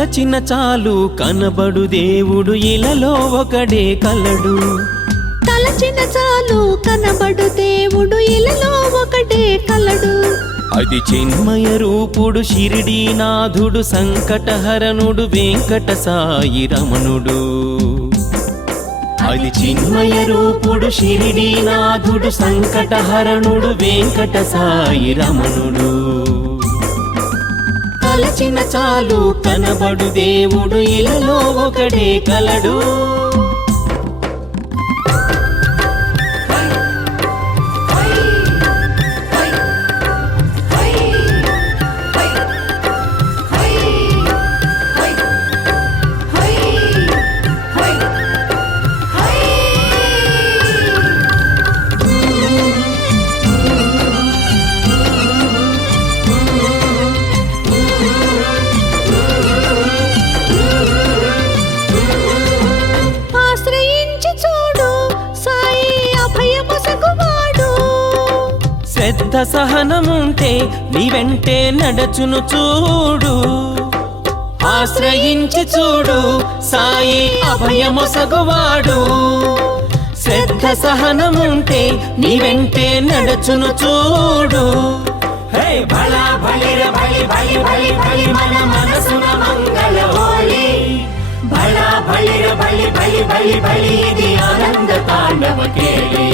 తలచిన చాలు కనబడు దేవుడు ఇలలో ఒకడే కలడు. తలచిన చాలు కనబడు దేవుడు ఇలలో ఒకడే కలడు. అది చిన్మయ రూపుడు షిరిడీనాథుడు సంకటహరణుడు వెంకట సాయి రమణుడు. అది చిన్మయ రూపుడు షిరిడీనాథుడు సంకటహరణుడు వెంకట సాయి రమణుడు. తలచిన చాలు కనబడు దేవుడు ఇలలో ఒకడే కలడు. శ్రద్ధ సహనముంటే నీ వెంటే నడచును చూడు. ఆశ్రయించి చూడు సాయి అభయమొసగువాడు. శ్రద్ధ సహనముంటే నీ వెంటే నడచును చూడు. హే భళా భళిర భళి భళి భళి భళి మన మనసున మంగళ హోళి. భళా భళిర భళి భళి భళి భళి ఇది ఆనంద తాండవ కేళి.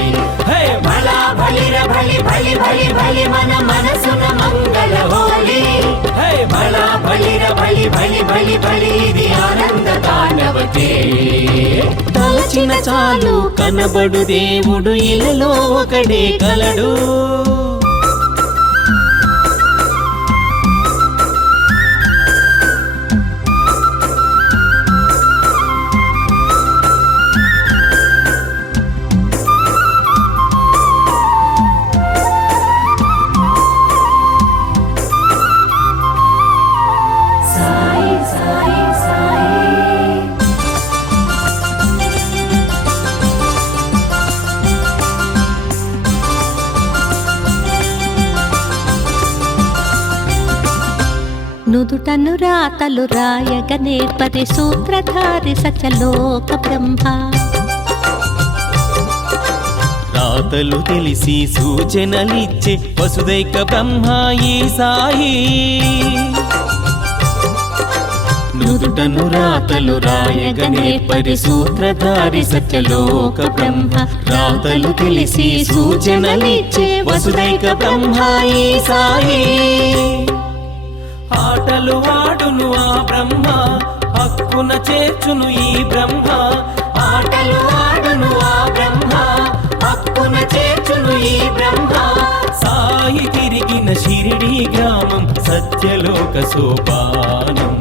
హే భళా భళిర భళి భళి భళి భళి మన మనసున మంగళ హోళి. హే భళా భళిర భళి భళి భళి భళి ఇది ఆనంద తాండవ కేళి. తలచిన చాలు కనబడు దేవుడు ఇలలో ఒకడే కలడు. నుదుటను రాతలు రాయగ నేర్పరి సూత్రధారి సచలోక బ్రహ్మ. రాతలు తెలిసి సూచనలిచ్చే వసుదైక బ్రహ్మ ఈ సాయి. నుదుటను రాతలు రాయగ నేర్పరి సూత్రధారి సచలోక బ్రహ్మ. రాతలు తెలిసి సూచనలిచ్చే వసుదైక బ్రహ్మ ఈ సాయి. ఆటలు ఆడును ఆ బ్రహ్మ హక్కున చేర్చును ఈ బ్రహ్మ. ఆటలు ఆడును ఆ బ్రహ్మ హక్కున చేర్చును ఈ బ్రహ్మ. సాయి తిరిగిన షిరిడీ గ్రామం సత్యలోక సోపానం.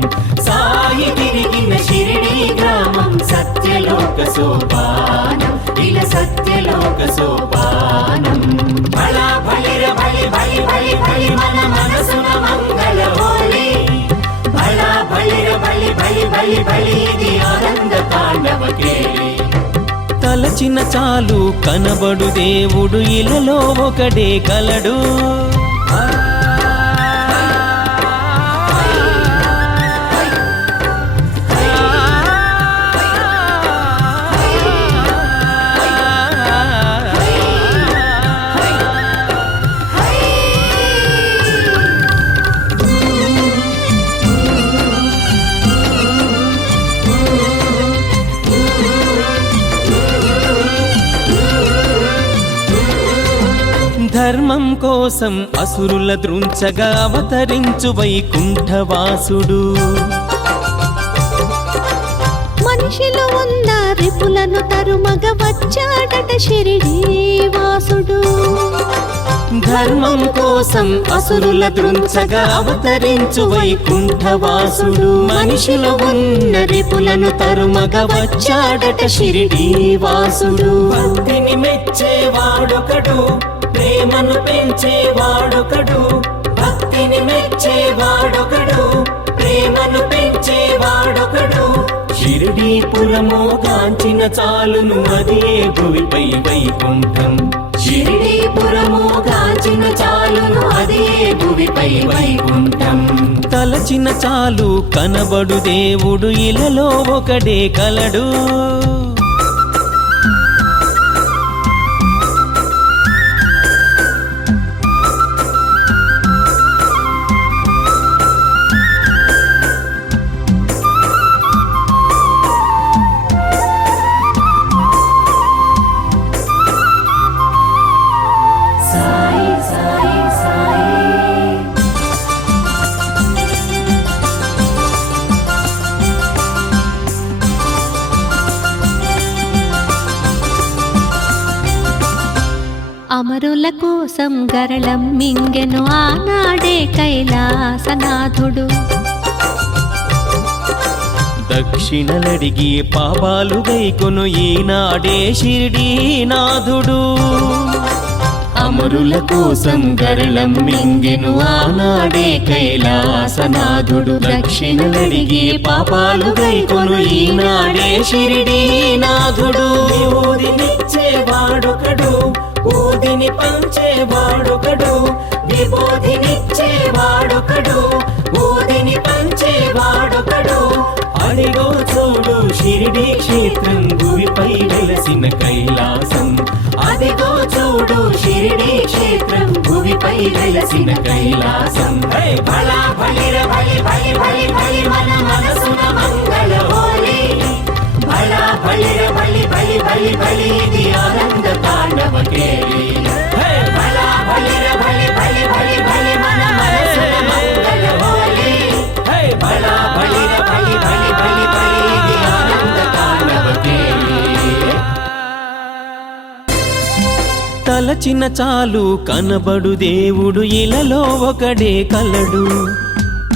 సాయి తిరిగిన షిరిడీ గ్రామం సత్యలోక సోపానం. ఇలా సత్యలోక సోపానం. భళా భళిర భళి భళి భళి భళి మన మనసున మంగళ హోళి. భళా భళిర భళి భళి భళి భళి ఇది ఆనంద తాండవ కేళి. తలచిన చాలు కనబడు దేవుడు ఇలలో ఒకడే కలడు. ధర్మం కోసం అసురుల దృంచగా అవతరించు వైకుంఠవాసుడు. మనిషిలో ఉన్న రిపులను తరుమగ వచ్చాడట షిరిడీవాసుడు. ధర్మం కోసం అసురుల దృంచగా అవతరించు వైకుంఠవాసుడు. మనిషిలో ఉన్న రిపులను తరుమగ వచ్చాడట షిరిడీవాసుడు. భక్తిని మెచ్చేవాడొకడు, ప్రేమను పెంచేవాడొకడు. భక్తిని మెచ్చేవాడొకడు, ప్రేమను పెంచేవాడొకడు. షిరిడీపురమో కాంచిన చాలును అదే భువిపై వైకుంఠం. షిరిడీపురము గాంచిన చాలును అదే భువిపై వైకుంఠం. తలచిన చాలు కనబడు దేవుడు ఇలలో ఒకడే కలడు. సాయి సాయి సాయి. అమరుల కోసం గరళం మింగెను ఆనాడే కైలాసనాథుడు. దక్షిణలడిగి పాపాలు గైకొను ఈనాడే షిరిడీనాథుడు. అమరుల కోసం గరళం మింగెను ఆనాడే కైలాసనాథుడు. దక్షిణలడిగి పాపాలు గైకొను ఈనాడే షిరిడీనాథుడు. విభూదినిచ్చేవాడొకడు, ఊదిని పంచేవాడొకడు. విభూదినిచ్చేవాడొకడు, ఊదిని పంచేవాడొకడు. అడిగో చూడు షిరిడీ క్షేత్రం, భూమిపై వెలసిన కైలాసం. అదిగో చూడు షిరిడీ క్షేత్రం, భూమిపై వెలసిన కైలాసం. భళా భళిర భళి భళి భళి భళి మన మనసున మంగళ హోలీ. భళా భళిర భళి భళి భళి భళి ఇది ఆనంద తాండవ కేళి. భళా భళిర భళి భళి భళి భళి మన మనసున మంగళ హోలీ. భళా భళిర భళి భళి భళి భళి ఇది ఆనంద తాండవ కేళి. తలచిన చాలు కనబడు దేవుడు ఇలలో ఒకడే కలడు.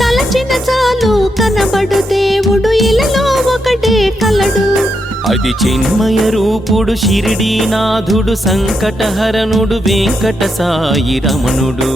తలచిన చాలు కనబడు దేవుడు ఇలలో ఒకటే కలడు. అది చిన్మయ రూపుడు షిరిడీనాథుడు, సంకటహరణుడు వెంకట సాయి రమణుడు.